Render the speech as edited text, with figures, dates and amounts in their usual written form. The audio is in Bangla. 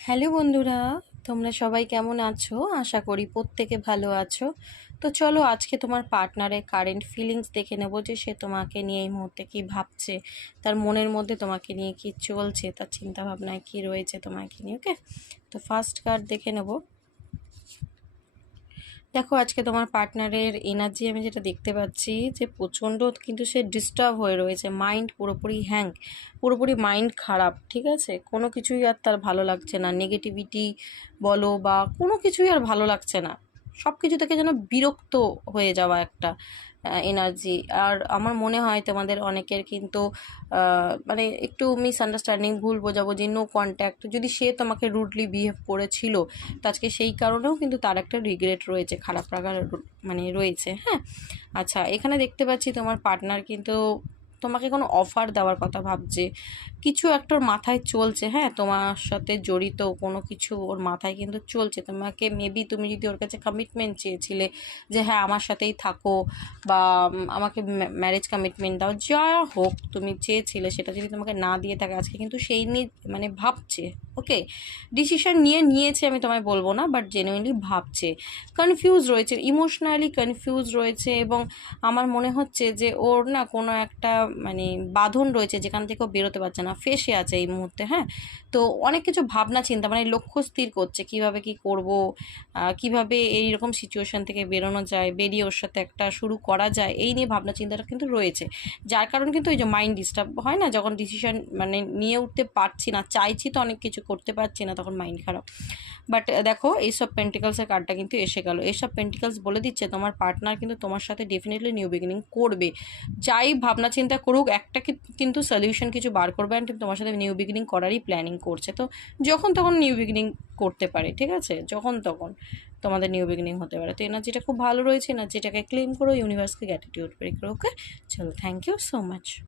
হ্যালো বন্ধুরা, তোমরা সবাই কেমন আছো? আশা করি প্রত্যেকে ভালো আছো। তো চলো আজকে তোমার পার্টনারের কারেন্ট ফিলিংস দেখে নেবো যে সে তোমাকে নিয়ে এই মুহূর্তে কী ভাবছে, তার মনের মধ্যে তোমাকে নিয়ে কী চলছে, তার চিন্তাভাবনায় কী রয়েছে তোমাকে নিয়ে। ওকে, তো ফার্স্ট কার্ড দেখে নেবো। দেখো আজকে তোমার পার্টনারের এনার্জি আমি যেটা দেখতে পাচ্ছি যে প্রচণ্ড কিন্তু সে ডিস্টার্ব হয়ে রয়েছে, মাইন্ড পুরোপুরি হ্যাং, পুরোপুরি মাইন্ড খারাপ। ঠিক আছে, কোনো কিছুই আর তার ভালো লাগছে না, নেগেটিভিটি বলো বা কোনো কিছুই আর ভালো লাগছে না, সব কিছু থেকে যেন বিরক্ত হয়ে যাওয়া একটা এনার্জি। আর আমার মনে হয় তোমাদের অনেকের কিন্তু মানে একটু মিসআন্ডারস্ট্যান্ডিং, ভুল বোঝাবুঝি, নো কন্ট্যাক্ট। যদি সে তোমাকে রুডলি বিহেভ করেছিল তো আজকে সেই কারণেও কিন্তু তার একটা রিগ্রেট রয়েছে, খারাপ লাগার মানে রয়েছে। হ্যাঁ, আচ্ছা, এখানে দেখতে পাচ্ছি তোমার পার্টনার কিন্তু তোমাকে কোনো অফার দেওয়ার কথা ভাবছে, কিছু একটা ওর মাথায় চলছে। হ্যাঁ, তোমার সাথে জড়িত কোনো কিছু ওর মাথায় কিন্তু চলছে। তোমাকে মেবি তুমি যদি ওর কাছে কমিটমেন্ট চেয়েছিলে যে হ্যাঁ আমার সাথেই থাকো বা আমাকে ম্যারেজ কমিটমেন্ট দাও, যা হোক তুমি চেয়েছিলে, সেটা যদি তোমাকে না দিয়ে থাকে আজকে কিন্তু সেই নিয়ে মানে ভাবছে। ওকে, ডিসিশন নিয়েছে আমি তোমায় বলবো না, বাট জেনুইনলি ভাবছে, কনফিউজ রয়েছে, ইমোশনালি কনফিউজ রয়েছে। এবং আমার মনে হচ্ছে যে ওর না কোনো একটা মানে বাঁধন রয়েছে যেখান থেকে ও বেরোতে পারছে না, ফেসে আছে এই মুহূর্তে। হ্যাঁ, তো অনেক কিছু ভাবনা চিন্তা মানে লক্ষ্য স্থির করছে কিভাবে কি করব, কিভাবে এইরকম সিচুয়েশন থেকে বেরোনো যায়, বেরিয়ে ওর সাথে একটা শুরু করা যায়, এই নিয়ে ভাবনা চিন্তাটা কিন্তু রয়েছে। যার কারণে কিন্তু এই যে মাইন্ড ডিস্টার্ব হয় না, যখন ডিসিশন মানে নিয়ে উঠতে পারছি না, চাইছি তো অনেক কিছু করতে পারছি না, তখন মাইন্ড খারাপ। বাট দেখো এইসব পেন্টিকালসের কার্ডটা কিন্তু এসে গেল। এইসব পেন্টিকালস বলে দিচ্ছে তোমার পার্টনার কিন্তু তোমার সাথে ডেফিনেটলি নিউ বিগিনিং করবে। যাই ভাবনা চিন্তা করুক, একটা কিন্তু সলিউশন কিছু বার করবে, অ্যান্ড তোমার সাথে নিউ বিগিনিং করারই প্ল্যানিং করছে। তো যখন তখন নিউ বিগিনিং করতে পারে, ঠিক আছে, যখন তখন তোমাদের নিউ বিগিনিং হতে পারে। তো এনার্জিটা খুব ভালো রয়েছে, এনার্জিটাকে ক্লেম করো, ইউনিভার্সকে গ্র্যাটিটিউড পে করো। ওকে, চলো, থ্যাংক ইউ সো মাচ।